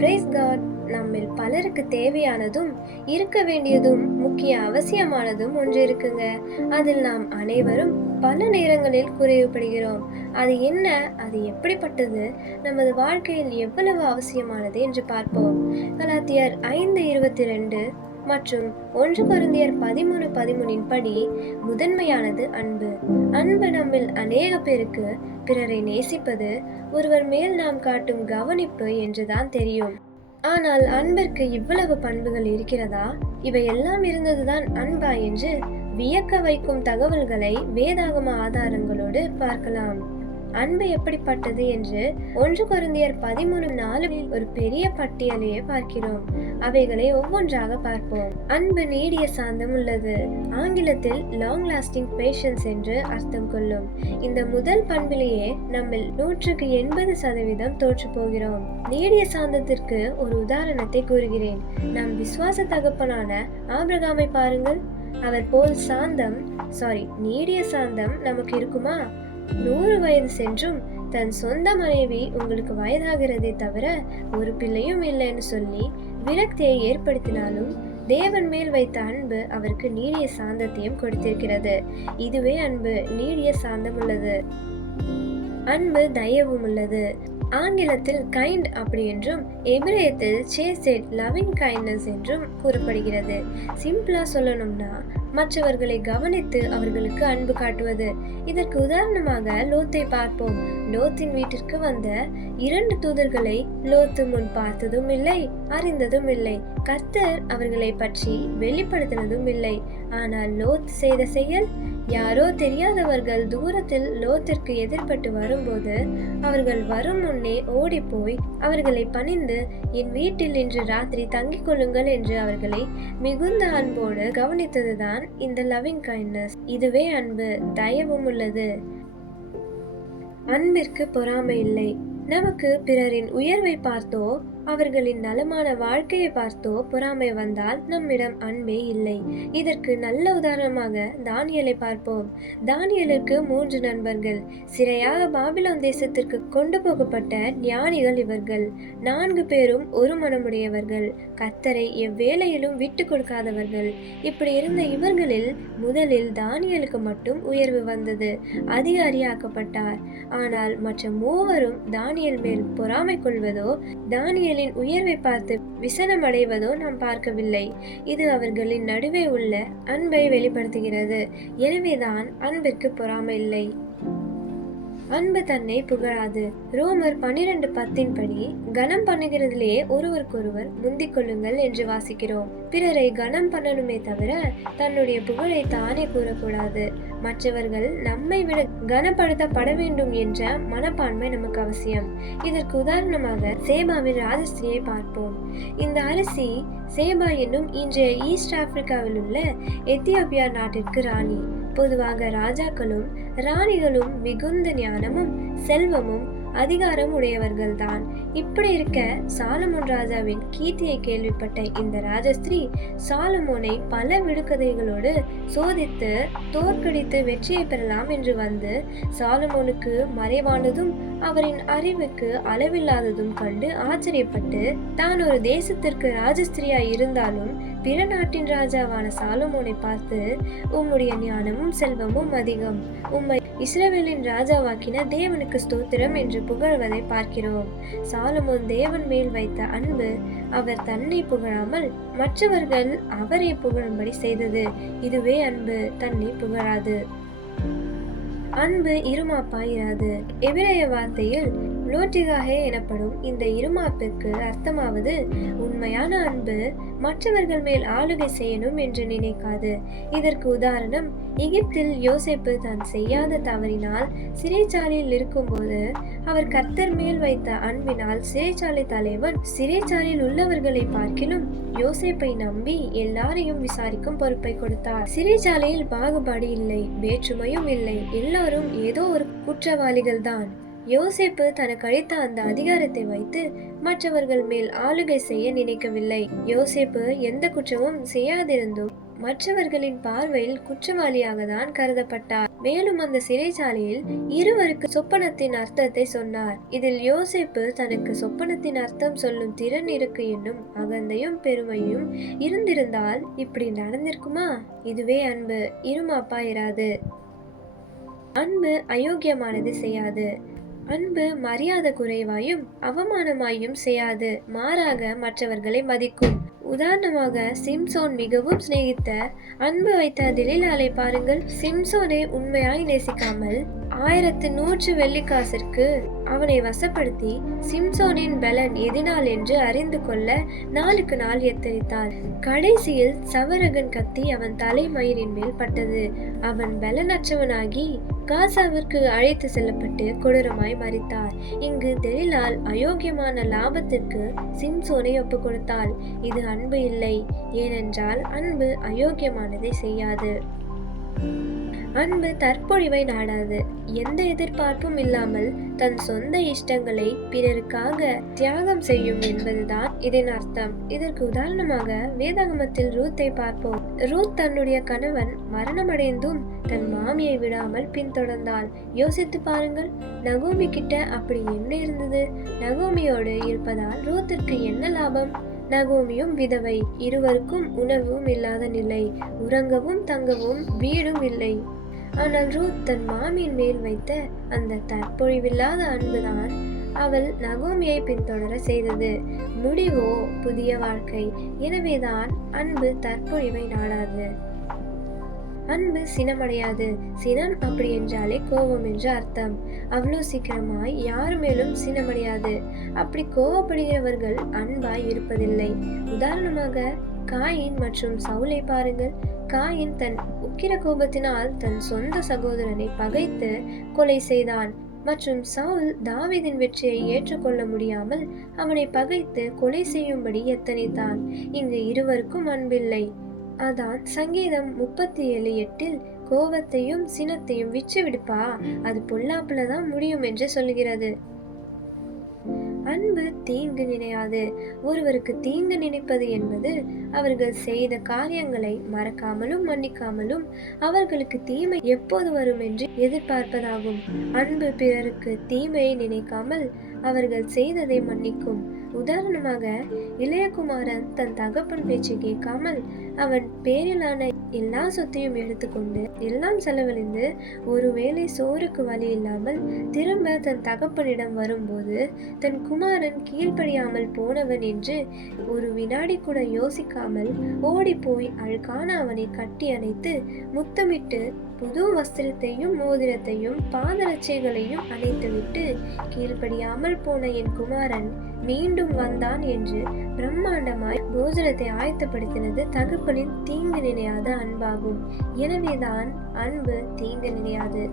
Price God நம்மில் பலருக்கு தேவையானதும் இருக்க வேண்டியதும் முக்கிய அவசியமானதும் ஒன்று இருக்குங்க. அதில் நாம் அனைவரும் பல நேரங்களில் குறைவுபடுகிறோம். அது என்ன? அது எப்படிப்பட்டது? நமது வாழ்க்கையில் எவ்வளவு அவசியமானது என்று பார்ப்போம். கலாத்தியர் ஐந்து இருபத்தி ரெண்டு மற்றும் ஒன்று பொருந்தியர் பதிமூணு பதிமூனின் படி முதன்மையானது அன்பு. அன்பு நம்மில் அநேக பேருக்கு பிறரை நேசிப்பது ஒருவர் மேல் நாம் காட்டும் கவனிப்பு என்றுதான் தெரியும். ஆனால் அன்பிற்கு இவ்வளவு பண்புகள் இருக்கிறதா? இவை எல்லாம் இருந்ததுதான் அன்பா என்று வியக்க வைக்கும் தகவல்களை வேதாகம ஆதாரங்களோடு பார்க்கலாம். அன்பு எப்படிப்பட்டது என்று ஒன்று குருந்தியர் பதிமூணு நாளில் ஒரு பெரிய பட்டியலையே பார்க்கிறோம். அவைகளை ஒவ்வொன்றாக பார்ப்போம். அன்பு நீடிய சாந்தம் உள்ளது. ஆங்கிலத்தில் லாங் லாஸ்டிங் பேஷன்ஸ் என்று அர்த்தம் கொள்ளும். இந்த முதல் பண்பிலேயே நம்மில் நூற்றுக்கு எண்பது சதவீதம் தோற்று போகிறோம். நீடிய சாந்தத்திற்கு ஒரு உதாரணத்தை கூறுகிறேன். நம் விசுவாச தகப்பனான ஆபிரகாமை பாருங்கள். அவர் போல் சாந்தம் சாரி நீடிய சாந்தம் நமக்கு இருக்குமா? நூறு வயது சென்றும் தன் சொந்த மனைவி உங்களுக்கு வயதாகிறதே தவிர ஒரு பிள்ளையும் இல்லைன்னு சொல்லி விரக்தியை ஏற்படுத்தினாலும் தேவன் மேல் வைத்த அன்பு அவருக்கு நீடிய சாந்தத்தையும் கொடுத்திருக்கிறது. இதுவே அன்பு நீடிய சாந்தம் உள்ளது அன்பு தயவும் உள்ளது ஆங்கிலத்தில் கைண்ட் அப்படி என்றும் எபிரேயத்தில் சேசெட் லவிங் கைண்ட்னஸ் என்றும் கூறப்படுகிறது. சிம்பிளா சொல்லணும்னா மற்றவர்களை கவனித்து அவர்களுக்கு அன்பு காட்டுவது. இதற்கு உதாரணமாக லோத்தை பார்ப்போம். லோத்தின் வீட்டிற்கு வந்த இரண்டு தூதர்களை லோத்து முன் பார்த்ததும் இல்லை அறிந்ததும் இல்லை. கர்த்தர் அவர்களை பற்றி வெளிப்படுத்தினதும் இல்லை. ஆனால் லோத் செய்த செயல் யாரோ தெரியாதவர்கள் தூரத்தில் லோத்திற்கு எதிர்பட்டு வரும்போது அவர்கள் வரும் முன்னே ஓடிப்போய் அவர்களை பணிந்து என் வீட்டில் இன்று ராத்திரி தங்கிக் கொள்ளுங்கள் என்று அவர்களை மிகுந்த அன்போடு கவனித்ததுதான் இந்த லவ்விங் கைண்ட்னஸ் இதுவே அன்பு தயவும் உள்ளது. அன்பிற்கு பொறாமை இல்லை. நமக்கு பிறரின் உயர்வை பார்த்தோ அவர்களின் நலமான வாழ்க்கையை பார்த்தோ பொறாமை வந்தால் நம்மிடம் அன்பே இல்லை. இதற்கு நல்ல உதாரணமாக தானியலை பார்ப்போம். தானியலுக்கு மூன்று நண்பர்கள். சிறையாக பாபிலோன் தேசத்திற்கு கொண்டு போகப்பட்ட ஞானிகள் இவர்கள். நான்கு பேரும் ஒரு மனமுடையவர்கள் கத்தரை எவ்வேளையிலும் விட்டு கொடுக்காதவர்கள். இப்படி இருந்த இவர்களில் முதலில் தானியலுக்கு மட்டும் உயர்வு வந்தது. அதிகாரியாக்கப்பட்டார். ஆனால் மற்ற மூவரும் தானியல் மேல் பொறாமை கொள்வதோ தானியலின் உயர்வை பார்த்து விசனம் அடைவதோ நாம் பார்க்கவில்லை. இது அவர்களின் நடுவே உள்ள அன்பை வெளிப்படுத்துகிறது. எனவேதான் அன்பிற்கு பொறாமை இல்லை. அன்பு தன்னை புகழாது. ரோமர் பனிரெண்டு பத்தின் படி கனம் பண்ணுகிறதுலேயே ஒருவருக்கொருவர் முந்திக் கொள்ளுங்கள் என்று வாசிக்கிறோம். பிறரை கனம் பண்ணணுமே தவிர தன்னுடைய புகழை தானே கூறக்கூடாது. மற்றவர்கள் நம்மை விட கனப்படுத்தப்பட வேண்டும் என்ற மனப்பான்மை நமக்கு அவசியம். இதற்கு உதாரணமாக சேபாவின் ராஜஸ்திரியை பார்ப்போம். இந்த அரசி சேபா என்னும் இன்றைய ஈஸ்ட் ஆப்பிரிக்காவில் உள்ள எத்தியோப்பியா நாட்டிற்கு ராணி. பொதுவாக ராஜாக்களும் ராணிகளும் மிகுந்த ஞானமும் செல்வமும் அதிகாரம் உடையவர்கள்தான். இப்படி இருக்க சாலமோன் ராஜாவின் கீர்த்தியை கேள்விப்பட்ட இந்த ராஜஸ்திரீ சாலமோனை பல விடுகதைகளோடு சோதித்து தோற்கடித்து வெற்றியை பெறலாம் என்று வந்து சாலமோனுக்கு மறைவானதும் அவரின் அறிவுக்கு அளவில்லாததும் கண்டு ஆச்சரியப்பட்டு தான் ஒரு தேசத்திற்கு ராஜஸ்திரியாய் இருந்தாலும் பிற நாட்டின் ராஜாவான சாலமோனை பார்த்து உம்முடைய ஞானமும் செல்வமும் அதிகம். உம்மை இஸ்ரவேலின் ராஜாவாக்கின தேவனுக்கு ஸ்தோத்திரம் என்று புகழ்வதை பார்க்கிறோம். சாலமோன் தேவன் மேல் வைத்த அன்பு அவர் தன்னை புகழாமல் மற்றவர்கள் அவரை புகழும்படி செய்தது. இதுவே அன்பு தன்னை புகழாது. அன்பு இருமாப்பாயிராது. எபிரேய வார்த்தையில் லோட்டிகாஹே எனப்படும் இந்த இருமாப்புக்கு அர்த்தமாவது உண்மையான அன்பு மற்றவர்கள் மேல் ஆளுகை செய்யணும் என்று நினைக்காது. இதற்கு உதாரணம் எகிப்தில் யோசிப்பு தான் செய்யாத தவறினால் சிறைச்சாலையில் இருக்கும்போது அவர் கர்த்தர் மேல் வைத்த அன்பினால் சிறைச்சாலை தலைவன் சிறைச்சாலையில் உள்ளவர்களை பார்க்கிலும் யோசேப்பை நம்பி எல்லாரையும் விசாரிக்கும் பொறுப்பை கொடுத்தார். சிறைச்சாலையில் பாகுபாடு இல்லை வேற்றுமையும் இல்லை எல்லாரும் ஏதோ ஒரு குற்றவாளிகள் தான் யோசேப்பு தனக்கு அளித்த அந்த அதிகாரத்தை வைத்து மற்றவர்கள் மேல் ஆளுகை செய்ய நினைக்கவில்லை. யோசேப்பு எந்த குற்றமும் செய்யாதிருந்தும் மற்றவர்களின் பார்வையில் குற்றவாளியாக தான் கருதப்பட்டார். மேலும் அந்த சிறைச்சாலையில் இருவருக்கு சொப்பனத்தின் அர்த்தத்தை சொன்னார். இதில் யோசேப்பு தனக்கு சொப்பனத்தின் அர்த்தம் சொல்லும் திறன் இருக்கு என்னும் அகந்தையும் பெருமையும் இருந்திருந்தால் இப்படி நடந்திருக்குமா? இதுவே அன்பு. இருமாப்பா இராது. அன்பு அயோக்கியமானது செய்யாது. அன்பு மரியாதை குறைவாயும் அவமானமாயும் செய்யாது மாறாக மற்றவர்களை மதிக்கும். உதாரணமாக சிம்சோன் மிகவும் சிநேகித்த அன்பு வைத்த திலீலாலை பாருங்கள். சிம்சோனை உண்மையாய் நேசிக்காமல் ஆயிரத்து நூற்று வெள்ளிக்காசிற்கு அவனை வசப்படுத்தி சிம்சோனின் பலன் எதினால் என்று அறிந்து கொள்ள நாளுக்கு நாள் எத்தரித்தார் கடைசியில் சவரகன் கத்தி அவன் தலைமயிரின் மேல் பட்டது. அவன் பலனற்றவனாகி காசாவிற்கு அழைத்து செல்லப்பட்டு கொடூரமாய் மறித்தார் இங்கு தெலிலால் அயோக்கியமான லாபத்திற்கு சிம்சோனை ஒப்பு கொடுத்தாள். இது அன்பு இல்லை. ஏனென்றால் அன்பு அயோக்கியமானதை செய்யாது. அன்பு தற்பொழிவை நாடாது. எந்த எதிர்பார்ப்பும் இல்லாமல் தன் சொந்த இஷ்டங்களை பிறருக்காக தியாகம் செய்யும் என்பதுதான் இதன் அர்த்தம். இதற்கு உதாரணமாக வேதாகமத்தில் ரூத்தை பார்ப்போம். ரூத் தன்னுடைய கணவன் மரணமடைந்தும் தன் மாமியை விடாமல் பின்தொடர்ந்தாள். யோசித்து பாருங்கள் நகோமி கிட்ட அப்படி என்ன இருந்தது? நகோமியோடு இருப்பதால் ரூத்திற்கு என்ன லாபம்? நகோமியும் விதவை. இருவருக்கும் உணவும் இல்லாத நிலை. உறங்கவும் தங்கவும் வீடும் இல்லை. ஆனால் ரூத் தன் மாமியின் மேல் வைத்த அந்த தற்பொழிவில்லாத அன்புதான் அவள் நகோமியை பின்தொடர செய்தது. முடிவோ புதிய வாழ்க்கை. எனவேதான் அன்பு தற்பொழிவை நாடாது. அன்பு சினமடையாது. சினம் அப்படி என்றாலே கோபம் என்று அர்த்தம். அவ்வளோ சீக்கிரமாய் யார் மேலும் சினமடையாது. அப்படி கோபப்படுகிறவர்கள் அன்பாய் இருப்பதில்லை. உதாரணமாக காயின் மற்றும் சவுலை பாருங்கள். காயின் தன் உக்கிர கோபத்தினால் தன் சொந்த சகோதரனை பகைத்து கொலை செய்தான். மற்றும் சவுல் தாவீதின் வெற்றியை ஏற்றுக்கொள்ள முடியாமல் அவனை பகைத்து கொலை செய்யும்படி எத்தனைத்தான். இங்கு இருவருக்கும் அன்பில்லை. அதான் சங்கீதம் முப்பத்தி ஏழு எட்டில் கோபத்தையும் சினத்தையும் விற்று விடுப்பா அது பொல்லாப்புல தான் முடியும் என்று சொல்கிறது அன்பு தீங்கு நினையாது. ஒருவருக்கு தீங்கு நினைப்பது என்பது அவர்கள் செய்த காரியங்களை மறக்காமலும் மன்னிக்காமலும் அவர்களுக்கு தீமை எப்போது வரும் என்று எதிர்பார்ப்பதாகும். அன்பு பிறருக்கு தீமையை நினைக்காமல் அவர்கள் செய்ததை மன்னிக்கும். உதாரணமாக இளையகுமாரன் தன் தகப்பன் பேச்சு கேட்காமல் அவன் பேரிலான எல்லா சொத்தையும் எடுத்துக்கொண்டு எல்லாம் செலவழிந்து ஒருவேளை சோறுக்கு வழி இல்லாமல் திரும்ப தன் தகப்பனிடம் வரும்போது தன் குமாரன் கீழ் கீழ்ப்படியாமல் போனவன் என்று ஒரு வினாடி கூட யோசிக்காமல் ஓடிப்போய் அழுக்கான அவனை கட்டி அணைத்து முத்தமிட்டு புது வஸ்திரத்தையும் மோதிரத்தையும் பாதரட்சைகளையும் அணைத்துவிட்டு கீழ்ப்படியாமல் போன என் குமாரன் மீண்டும் வந்தான் என்று பிரம்மாண்டமாய் போஜனத்தை ஆயத்தப்படுத்தினது தகப்பனின் தீங்கு நினையாத அன்பாகும். எனவேதான் அன்பு தீங்கு நினையாது.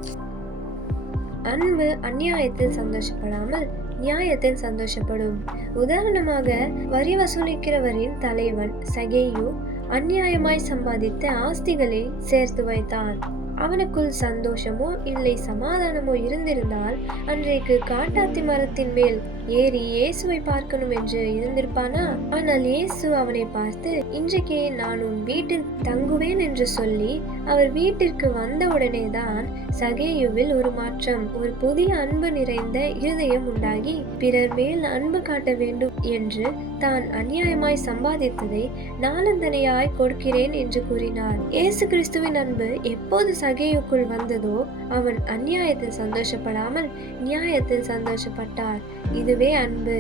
அன்பு அந்நியாயத்தில் சந்தோஷப்படாமல் நியாயத்தில் சந்தோஷப்படும். உதாரணமாக வரி வசூலிக்கிறவரின் தலைவன் சகேயு அந்நியாயமாய் சம்பாதித்த ஆஸ்திகளை சேர்த்து வைத்தான் அவனுக்குள் சந்தோஷமோ இல்லை சமாதானமோ இருந்திருந்தால் அன்றைக்கு காட்டாத்தி மரத்தின் மேல் ஏறி இயேசுவை பார்க்கணும் என்று இருந்திருப்பானா? ஆனால் இயேசு அவனை பார்த்து இன்றைக்கே நான் உன் வீட்டில் தங்குவேன் என்று சொல்லி அவர் வீட்டிற்கு வந்தவுடனே தான் சகேயுவில் ஒரு மாற்றம் ஒரு புதிய அன்பு நிறைந்த இருதயம் உண்டாகி பிறர் மேல் அன்பு காட்ட வேண்டும் என்று தான் அநியாயமாய் சம்பாதித்ததை நாளந்தனையாய் கொடுக்கிறேன் என்று கூறினார். இயேசு கிறிஸ்துவின் அன்பு எப்போது சகையுக்குள் வந்ததோ அவன் அந்நியாயத்தில் சந்தோஷப்படாமல் நியாயத்தில் சந்தோஷப்பட்டார். இதுவே அன்பு.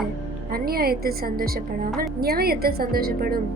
அந்நியாயத்தில் சந்தோஷப்படாமல் நியாயத்தில் சந்தோஷப்படும்.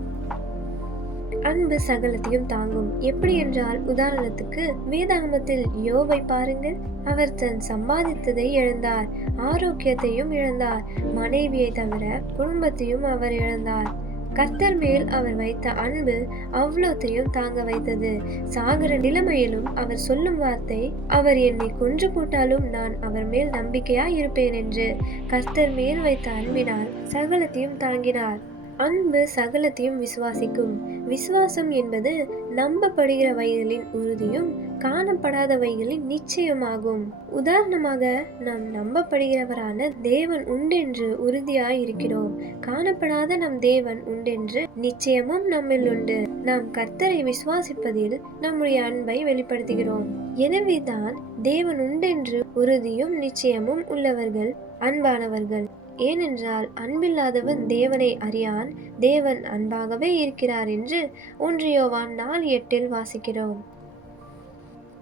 அன்பு சகலத்தையும் தாங்கும். எப்படி என்றால் உதாரணத்துக்கு வேதாகமத்தில் யோவை பாருங்கள். அவர் தன் சம்பாதித்ததை இழந்தார். ஆரோக்கியத்தையும் இழந்தார். மனைவியை தவிர குடும்பத்தையும் அவர் இழந்தார். கர்த்தர் மேல் அவர் வைத்த அன்பு அவ்வளோத்தையும் தாங்க வைத்தது. சாகர நிலைமையிலும் அவர் சொல்லும் வார்த்தை அவர் என்னை கொன்று போட்டாலும் நான் அவர் மேல் நம்பிக்கையா இருப்பேன் என்று கர்த்தர் மேல் வைத்த அன்பினால் சகலத்தையும் தாங்கினார். அன்பு சகலத்தையும் விசுவாசிக்கும். விசுவாசம் என்பது நம்பப்படுகிறவைகளின் உறுதியும் காணப்படாதவைகளின் நிச்சயமாகும். உதாரணமாக நாம் நம்பப்படுகிறவரான தேவன் உண்டென்று உறுதியாய் இருக்கிறோம் காணப்படாத நம் தேவன் உண்டென்று நிச்சயமும் நம்மில் உண்டு. நாம் கர்த்தரை விசுவாசிப்பதில் நம்முடைய அன்பை வெளிப்படுத்துகிறோம். எனவேதான் தேவன் உண்டென்று உறுதியும் நிச்சயமும் உள்ளவர்கள் அன்பானவர்கள் ஏனென்றால் அன்பில்லாதவன் தேவனை அறியான் தேவன் அன்பாகவே இருக்கிறார் என்று ஒன்றியோவான் நாலு எட்டில் வாசிக்கிறோம்.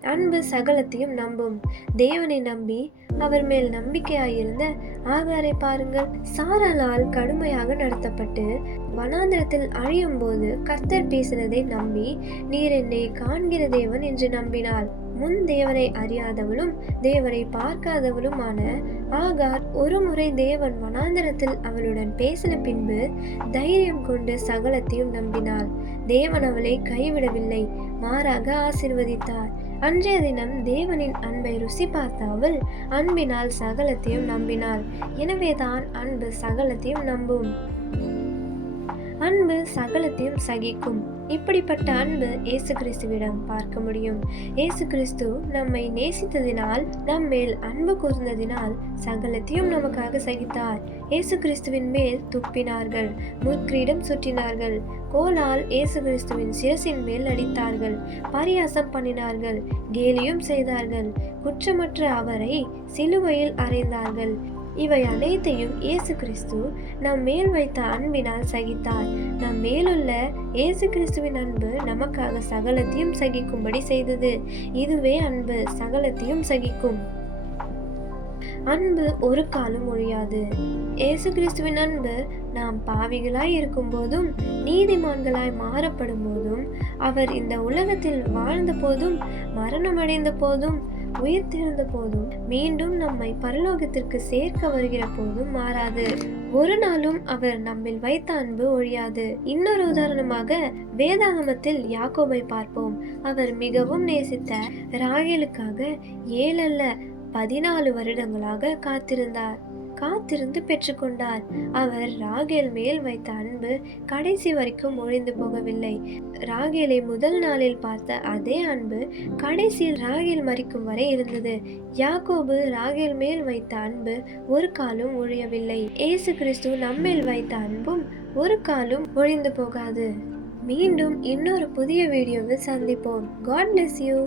அன்பு சகலத்தையும் நம்பும். தேவனை நம்பி அவர் மேல் நம்பிக்கையாயிருந்த ஆகாரை பாருங்கள். சாரலால் கடுமையாக நடத்தப்பட்டு வனாந்திரத்தில் அழியும் போது கர்த்தர் பேசினதை நம்பி நீர் என்னை காண்கிற தேவன் என்று நம்பினாள் முன் தேவனை அறியாதவளும் தேவனை பார்க்காதவளுமான ஆகார் ஒரு முறை தேவன் வனாந்திரத்தில் அவளுடன் பேசின பின்பு தைரியம் கொண்டு சகலத்தையும் நம்பினாள். தேவன் அவளை கைவிடவில்லை மாறாக ஆசிர்வதித்தார். அன்றைய தினம் தேவனின் அன்பை ருசி பார்த்த அவள் அன்பினால் சகலத்தையும் நம்பினாள். எனவேதான் அன்பு சகலத்தையும் நம்பும். அன்பு சகலத்தையும் சகிக்கும். இப்படிப்பட்ட அன்பு இயேசு கிறிஸ்துவிடம் பார்க்க முடியும். இயேசு கிறிஸ்து நம்மை நேசித்ததினால் நம்மேல் அன்பு கூர்ந்ததினால் சகலத்தையும் நமக்காக சகித்தார். இயேசு கிறிஸ்துவின் மேல் துப்பினார்கள் முற்கிரீடம் சுற்றினார்கள் கோலால் இயேசு கிறிஸ்துவின் சிரசின் மேல் அடித்தார்கள் பரியாசம் பண்ணினார்கள் கேலியும் செய்தார்கள் குற்றமற்ற அவரை சிலுவையில் அறைந்தார்கள். இவை அனைத்தையும் இயேசு கிறிஸ்து நம் மேல் வைத்த அன்பினால் சகித்தார். நம் மேலுள்ள இயேசு கிறிஸ்துவின் அன்பு நமக்காக சகலத்தையும் சகிக்கும்படி செய்தது. இதுவே அன்பு சகலத்தையும் சகிக்கும். அன்பு ஒரு காலம் ஒழியாது. இயேசு கிறிஸ்துவின் அன்பு நாம் பாவிகளாய் இருக்கும் போதும் நீதிமான்களாய் மாறப்படும் போதும் அவர் இந்த உலகத்தில் வாழ்ந்த போதும் மரணமடைந்த போதும் உயிர்த்தெழுந்த போதும் மீண்டும் நம்மை பரலோகத்திற்கு சேர்க்க வருகிற போதும் மாறாது. ஒரு நாளும் அவர் நம்மில் வைத்த அன்பு ஒழியாது. இன்னொரு உதாரணமாக வேதாகமத்தில் யாக்கோபை பார்ப்போம். அவர் மிகவும் நேசித்த ராகேலுக்காக ஏழல்ல பதினாலு வருடங்களாக காத்திருந்தார். காத்திருந்து பெற்றுக்கொண்டார். அவர் ராகேல் மேல் வைத்த அன்பு கடைசி வரைக்கும் ஒழிந்து போகவில்லை. ராகேலை முதல் நாளில் பார்த்த அதே அன்பு கடைசியில் ராகேல் மறிக்கும் வரை இருந்தது. யாக்கோபு ராகேல் மேல் வைத்த அன்பு ஒரு காலும் ஒழியவில்லை. ஏசு கிறிஸ்து நம்மேல் வைத்த அன்பும் ஒரு காலும் ஒழிந்து போகாது. மீண்டும் இன்னொரு புதிய வீடியோவில் சந்திப்போம். God bless you